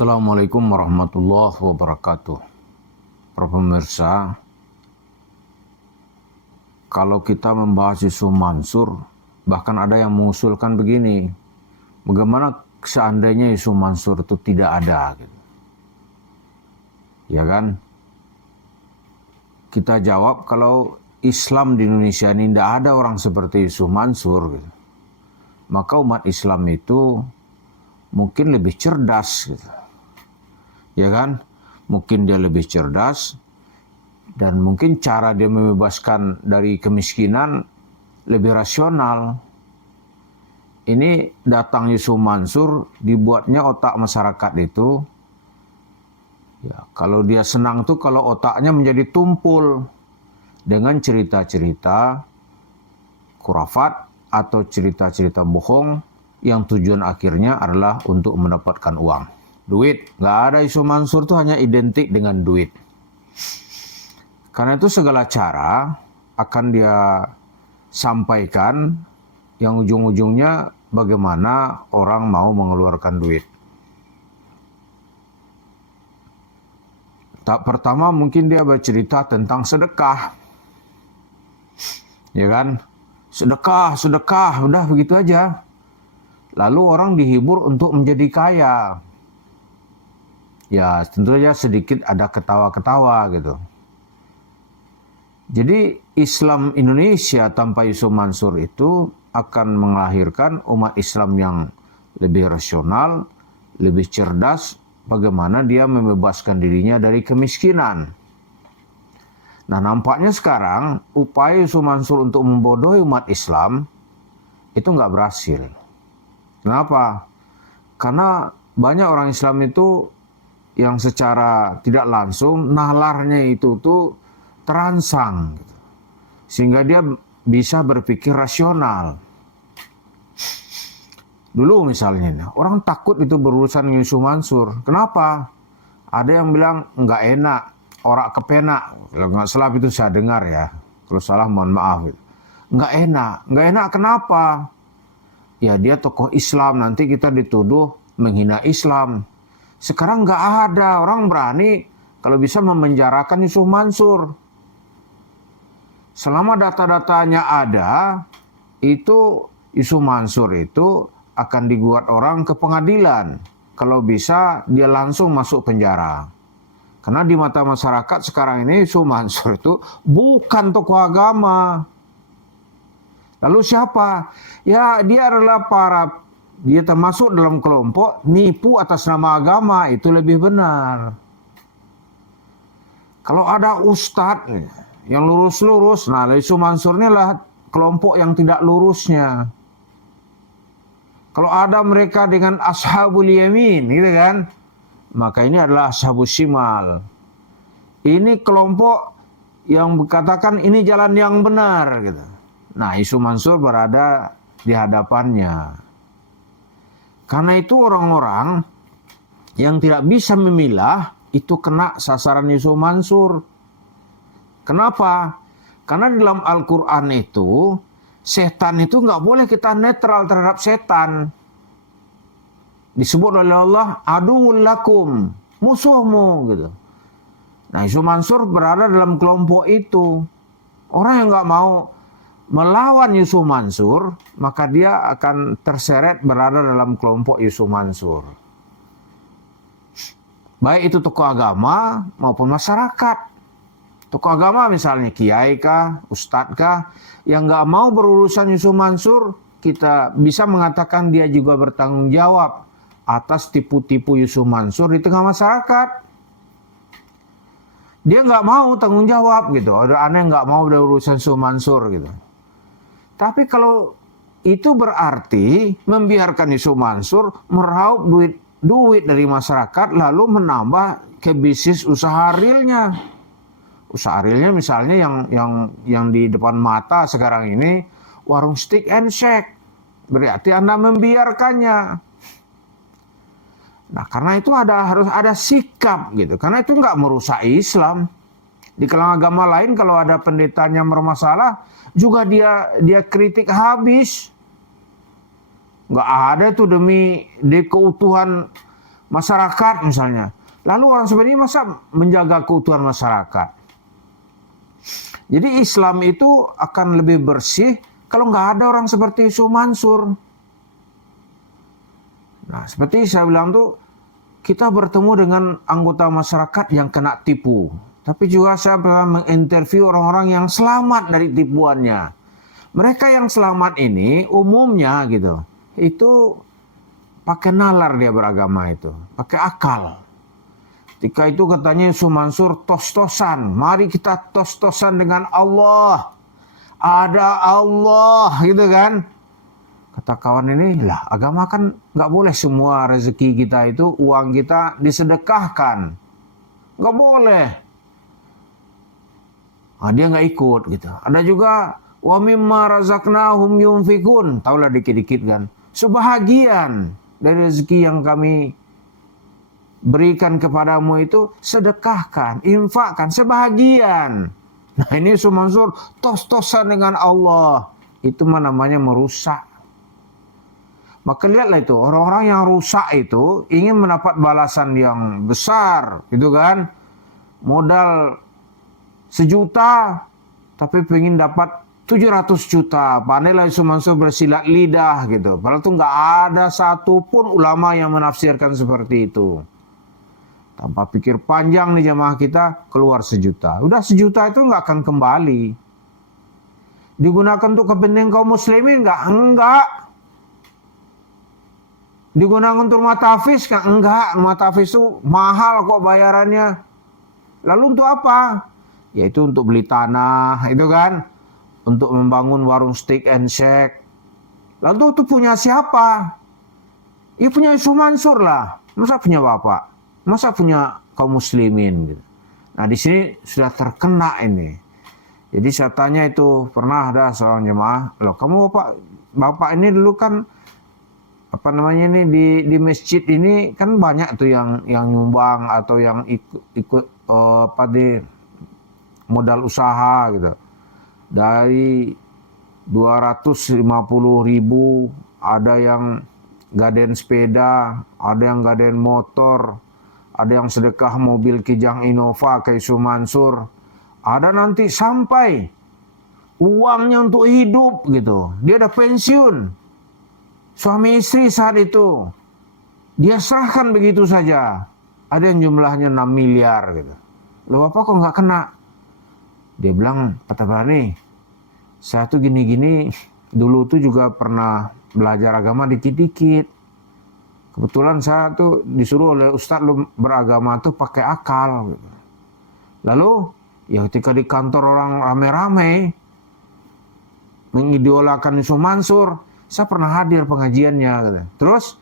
Assalamualaikum warahmatullahi wabarakatuh. Para pemirsa, kalau kita membahas isu Mansur, bahkan ada yang mengusulkan begini, bagaimana seandainya isu Mansur itu tidak ada, gitu. Ya kan? Kita jawab, kalau Islam di Indonesia ini tidak ada orang seperti isu Mansur, gitu, maka umat Islam itu mungkin lebih cerdas, gitu. Ya kan? Mungkin dia lebih cerdas, dan mungkin cara dia membebaskan dari kemiskinan lebih rasional. Ini datang Yusuf Mansur, dibuatnya otak masyarakat itu, ya, kalau dia senang tuh kalau otaknya menjadi tumpul dengan cerita-cerita khurafat atau cerita-cerita bohong yang tujuan akhirnya adalah untuk mendapatkan uang. Duit. Nggak ada isu Mansur tuh hanya identik dengan duit. Karena itu segala cara akan dia sampaikan yang ujung-ujungnya bagaimana orang mau mengeluarkan duit. Pertama mungkin dia bercerita tentang sedekah. Ya kan? Sedekah, udah begitu aja. Lalu orang dihibur untuk menjadi kaya. Ya tentu saja sedikit ada ketawa-ketawa gitu. Jadi Islam Indonesia tanpa Yusuf Mansur itu akan melahirkan umat Islam yang lebih rasional, lebih cerdas, bagaimana dia membebaskan dirinya dari kemiskinan. Nah, nampaknya sekarang upaya Yusuf Mansur untuk membodohi umat Islam itu nggak berhasil. Kenapa? Karena banyak orang Islam itu yang secara tidak langsung nalarnya itu tuh terangsang, sehingga dia bisa berpikir rasional. Dulu misalnya orang takut itu berurusan dengan Yusuf Mansur. Kenapa? Ada yang bilang nggak enak, orak kepenak. Kalau nggak salah itu saya dengar ya. Kalau salah mohon maaf. Nggak enak kenapa? Ya dia tokoh Islam, nanti kita dituduh menghina Islam. Sekarang nggak ada orang berani kalau bisa memenjarakan Yusuf Mansur. Selama data-datanya ada, itu Yusuf Mansur itu akan digugat orang ke pengadilan. Kalau bisa dia langsung masuk penjara. Karena di mata masyarakat sekarang ini Yusuf Mansur itu bukan tokoh agama. Lalu siapa? Ya dia adalah dia termasuk dalam kelompok nipu atas nama agama, itu lebih benar. Kalau ada ustadz yang lurus-lurus, nah Yusuf Mansur ini lah kelompok yang tidak lurusnya. Kalau ada mereka dengan ashabul yamin, gitu kan, maka ini adalah ashabus shimal. Ini kelompok yang berkatakan ini jalan yang benar, gitu. Nah, Yusuf Mansur berada di hadapannya. Karena itu orang-orang yang tidak bisa memilah itu kena sasaran Yusuf Mansur. Kenapa? Karena dalam Al-Quran itu setan itu nggak boleh kita netral terhadap setan. Disebut oleh Allah aduwwul lakum, musuhmu gitu. Nah, Yusuf Mansur berada dalam kelompok itu. Orang yang nggak mau melawan Yusuf Mansur, maka dia akan terseret berada dalam kelompok Yusuf Mansur. Baik itu tokoh agama maupun masyarakat. Tokoh agama misalnya kiai kah, ustadz kah, yang nggak mau berurusan Yusuf Mansur, kita bisa mengatakan dia juga bertanggung jawab atas tipu-tipu Yusuf Mansur di tengah masyarakat. Dia nggak mau tanggung jawab gitu. Ada aneh nggak mau berurusan Yusuf Mansur gitu. Tapi kalau itu berarti membiarkan Yusuf Mansur meraup duit dari masyarakat lalu menambah ke bisnis usaha realnya. Usaha realnya misalnya yang di depan mata sekarang ini warung steak and shake. Berarti Anda membiarkannya. Nah, karena itu harus ada sikap gitu. Karena itu nggak merusak Islam. Di kalangan agama lain kalau ada pendetanya bermasalah juga dia kritik habis. Nggak ada tuh demi keutuhan masyarakat misalnya. Lalu orang seperti ini masa menjaga keutuhan masyarakat? Jadi Islam itu akan lebih bersih kalau nggak ada orang seperti Yusuf Mansur. Nah, seperti saya bilang tuh, kita bertemu dengan anggota masyarakat yang kena tipu. Tapi juga saya pernah menginterview orang-orang yang selamat dari tipuannya. Mereka yang selamat ini umumnya gitu, itu pakai nalar dia beragama itu, pakai akal. Ketika itu katanya Yusuf Mansur tos-tosan, mari kita tos-tosan dengan Allah. Ada Allah gitu kan. Kata kawan ini, lah agama kan nggak boleh semua rezeki kita itu, uang kita disedekahkan. Nggak boleh. Nah, dia nggak ikut gitu. Ada juga, wa mimma razaqnahum yunfikun. Taulah dikit-dikit kan. Sebahagian dari rezeki yang kami berikan kepadamu itu sedekahkan, infakkan sebahagian. Nah ini Yusuf Mansur tos-tosan dengan Allah. Itu namanya merusak. Maka lihatlah itu, orang-orang yang rusak itu ingin mendapat balasan yang besar, gitu kan. Modal 1 juta, tapi pengen dapat 700 juta. Pandailah Yusuf Mansur bersilat lidah gitu. Padahal itu nggak ada satupun ulama yang menafsirkan seperti itu. Tanpa pikir panjang nih jamaah kita, keluar 1 juta. Udah 1 juta itu nggak akan kembali. Digunakan untuk kepentingan kaum muslimin nggak? Enggak. Digunakan untuk rumah tahfiz kan? Enggak. Rumah tahfiz itu mahal kok bayarannya. Lalu untuk apa? Yaitu untuk beli tanah, itu kan? Untuk membangun warung steak and shake. Lalu itu punya siapa? Ya punya Yusuf Mansur lah. Masa punya bapak? Masa punya kaum muslimin gitu. Nah di sini sudah terkena ini. Jadi saya tanya itu, pernah ada seorang jemaah, loh kamu bapak ini dulu kan apa namanya ini di masjid ini kan banyak tuh yang nyumbang atau yang ikut di modal usaha gitu. Dari 250.000 ada yang gaden sepeda, ada yang gaden motor, ada yang sedekah mobil Kijang Innova ke Yusuf Mansur. Ada nanti sampai uangnya untuk hidup gitu. Dia ada pensiun. Suami istri saat itu. Dia serahkan begitu saja. Ada yang jumlahnya 6 miliar gitu. Loh Bapak kok nggak kena? Dia bilang, kata Bani, saya tuh gini-gini, dulu tuh juga pernah belajar agama dikit-dikit. Kebetulan saya tuh disuruh oleh Ustadz lu beragama tuh pakai akal. Gitu. Lalu ya ketika di kantor orang rame-rame mengidolakan Yusuf Mansur, saya pernah hadir pengajiannya. Gitu. Terus,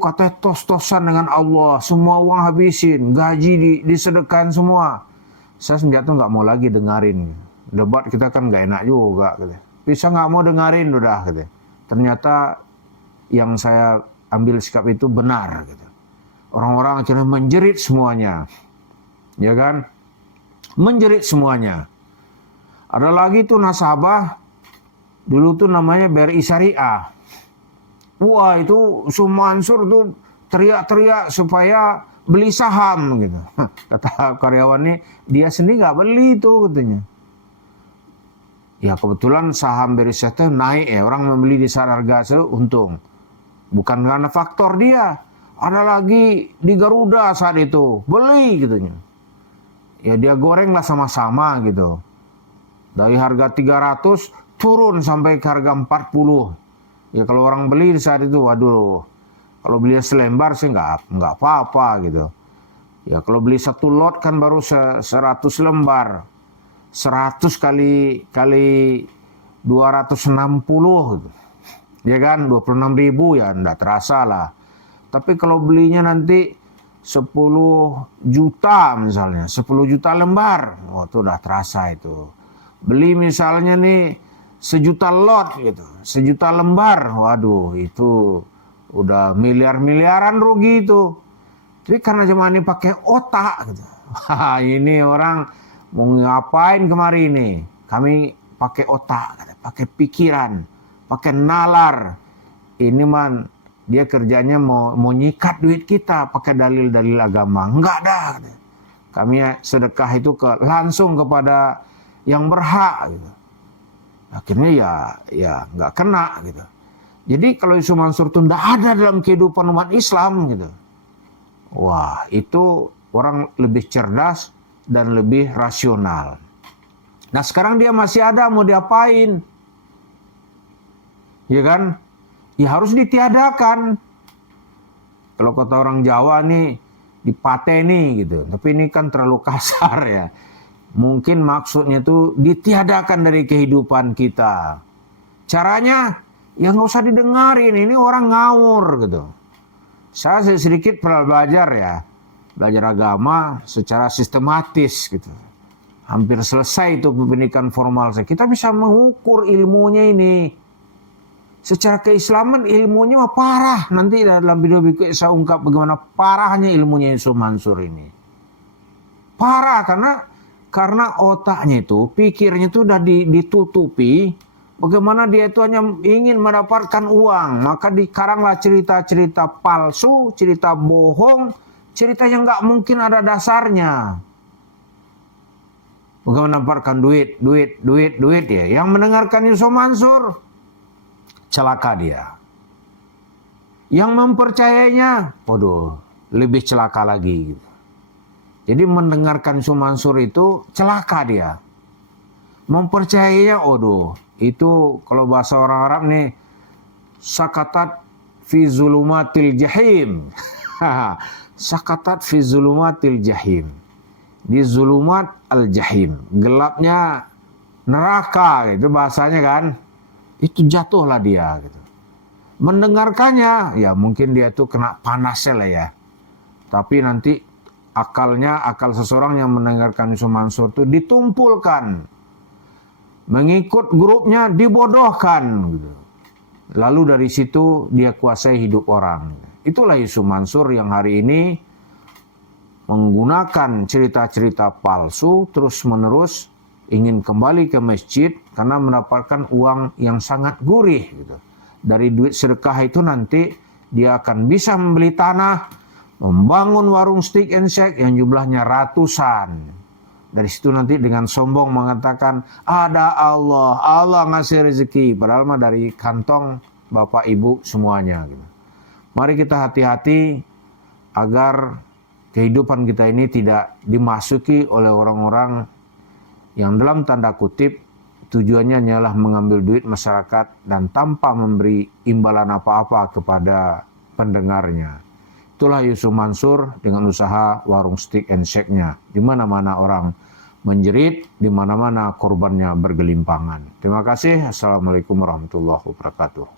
katanya tos-tosan dengan Allah, semua uang habisin, gaji disedekahkan semua. Saya senjata nggak mau lagi dengerin. Debat kita kan nggak enak juga. Gitu. Bisa nggak mau dengerin udah. Gitu. Ternyata yang saya ambil sikap itu benar gitu. Orang-orang akhirnya menjerit semuanya. Ya kan? Menjerit semuanya. Ada lagi tuh nasabah dulu tuh namanya BRI Syariah. Wah, itu Yusuf Mansur tuh teriak-teriak supaya beli saham gitu. Kata karyawannya, dia sendiri nggak beli itu katanya. Ya kebetulan saham BRI Syariah naik ya, orang membeli di saat harga untung. Bukan karena faktor dia. Ada lagi di Garuda saat itu. Beli gitunya. Ya dia goreng lah sama-sama gitu. Dari harga 300 turun sampai ke harga 40. Ya kalau orang beli di saat itu, waduh. Kalau beli selembar sih nggak apa-apa gitu. Ya kalau beli 1 lot kan baru 100 lembar. 100 kali 260 gitu. Ya kan 26.000 ya enggak terasa lah. Tapi kalau belinya nanti 10 juta misalnya, 10 juta lembar, itu udah terasa itu. Beli misalnya nih 1 juta lot gitu, 1 juta lembar, waduh itu udah miliar-miliaran rugi itu. Tapi karena jemaah ini pakai otak gitu. Wah, ini orang mau ngapain kemari ini? Kami pakai otak, pakai pikiran, pakai nalar. Ini man Dia kerjanya mau nyikat duit kita pakai dalil-dalil agama. Enggak dah. Kami sedekah itu langsung kepada yang berhak. Gitu. Akhirnya ya nggak kena gitu. Jadi kalau isu Mansur itu tidak ada dalam kehidupan umat Islam gitu. Wah, itu orang lebih cerdas dan lebih rasional. Nah sekarang dia masih ada, mau diapain? Ya kan? Ya harus ditiadakan. Kalau kata orang Jawa nih, dipateni gitu. Tapi ini kan terlalu kasar ya. Mungkin maksudnya itu ditiadakan dari kehidupan kita. Caranya, ya nggak usah didengarin. Ini orang ngawur gitu. Saya sedikit pernah belajar ya. Belajar agama secara sistematis gitu. Hampir selesai itu pendidikan formal saya. Kita bisa mengukur ilmunya ini. Secara keislaman ilmunya mah parah. Nanti dalam video berikut saya ungkap bagaimana parahnya ilmunya Yusuf Mansur ini. Parah karena otaknya itu, pikirnya itu udah ditutupi. Bagaimana dia itu hanya ingin mendapatkan uang. Maka dikaranglah cerita-cerita palsu, cerita bohong, cerita yang nggak mungkin ada dasarnya. Bagaimana mendapatkan duit ya. Yang mendengarkan Yusuf Mansur, celaka dia. Yang mempercayainya, waduh, lebih celaka lagi. Gitu. Jadi mendengarkan Yusuf Mansur itu celaka dia. Mempercayainya, waduh, itu kalau bahasa orang Arab nih, sakatat fi zulumatil jahim. Sakatat fi zulumatil jahim. Di zulumat al-jahim. Gelapnya neraka, gitu bahasanya kan. Itu jatuhlah dia gitu. Mendengarkannya ya mungkin dia tuh kena panasnya lah ya. Tapi nanti akal seseorang yang mendengarkan Yusuf Mansur itu ditumpulkan. Mengikut grupnya dibodohkan gitu. Lalu dari situ dia kuasai hidup orang. Itulah Yusuf Mansur yang hari ini menggunakan cerita-cerita palsu terus-menerus ingin kembali ke masjid karena mendapatkan uang yang sangat gurih gitu. Dari duit sedekah itu nanti dia akan bisa membeli tanah, membangun warung steak and shake yang jumlahnya ratusan. Dari situ nanti dengan sombong mengatakan ada Allah ngasih rezeki, padahal mah dari kantong bapak ibu semuanya gitu. Mari kita hati-hati agar kehidupan kita ini tidak dimasuki oleh orang-orang yang dalam tanda kutip tujuannya hanyalah mengambil duit masyarakat dan tanpa memberi imbalan apa-apa kepada pendengarnya. Itulah Yusuf Mansur dengan usaha warung steak and shake-nya. Di mana-mana orang menjerit, di mana-mana korbannya bergelimpangan. Terima kasih. Assalamualaikum warahmatullahi wabarakatuh.